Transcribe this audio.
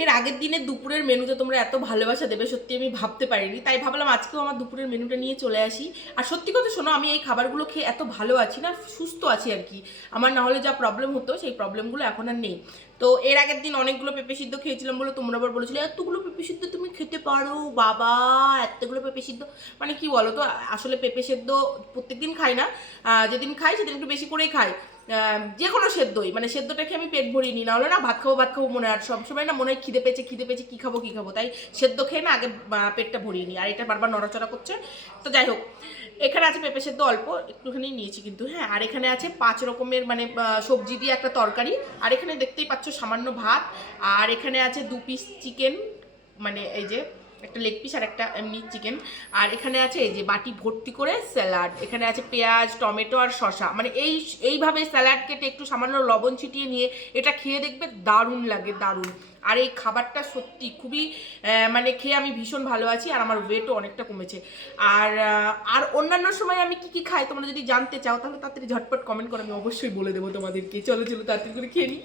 এর আগের দিনের দুপুরের মেনুতে তোমরা এত ভালোবাসা দেবে সত্যি আমি ভাবতে পারিনি, তাই ভাবলাম আজকেও আমার দুপুরের মেনুটা নিয়ে চলে আসি। আর সত্যি কথা শোনো, আমি এই খাবারগুলো খেয়ে এত ভালো আছি না, সুস্থ আছি আর কি। আমার না হলে যা প্রবলেম হতো সেই প্রবলেমগুলো এখন আর নেই। তো এর আগের দিন অনেকগুলো পেঁপে সিদ্ধ খেয়েছিলাম বলে তোমরা আবার বলেছিলে এতগুলো পেঁপে সিদ্ধ তুমি খেতে পারো বাবা, এতগুলো পেঁপে সিদ্ধ। মানে কি বলো তো, আসলে পেঁপে সেদ্ধ প্রত্যেকদিন খাই না, যেদিন খাই সেদিন একটু বেশি করেই খাই। যে কোনো সেদ্ধই, মানে সেদ্ধটা খেয়ে আমি পেট ভরিয়ে নিই, না হলে না ভাত খাবো মনে হয়। আর সবসময় না মনে হয় খিদে পেয়েছে কী খাবো, তাই সেদ্ধ খেয়ে না আগে পেটটা ভরিয়ে নিই। আর এটা বারবার নড়াচড়া করছে। তো যাই হোক, এখানে আছে পেঁপে সেদ্ধ অল্প একটুখানি নিয়েছি কিন্তু, হ্যাঁ। আর এখানে আছে 5 রকমের মানে সবজি দিয়ে একটা তরকারি। আর এখানে দেখতেই পাচ্ছ সামান্য ভাত। আর এখানে আছে 2 পিস চিকেন, মানে এই যে একটা লেগ পিস আর একটা এমনি চিকেন। আর এখানে আছে এই যে বাটি ভর্তি করে স্যালাড, এখানে আছে পেঁয়াজ টমেটো আর শসা। মানে এইভাবে স্যালাড কেটে একটু সামান্য লবণ ছিটিয়ে নিয়ে এটা খেয়ে দেখবে, দারুণ লাগে, দারুণ। আর এই খাবারটা সত্যি খুবই মানে খেয়ে আমি ভীষণ ভালো আছি, আর আমার ওয়েটও অনেকটা কমেছে। আর অন্যান্য সময় আমি কি খাই তোমরা যদি জানতে চাও তাহলে তাড়াতাড়ি ঝটপট কমেন্ট করে, আমি অবশ্যই বলে দেবো তোমাদেরকে। চলো তাড়াতাড়ি করে খেয়ে নিই।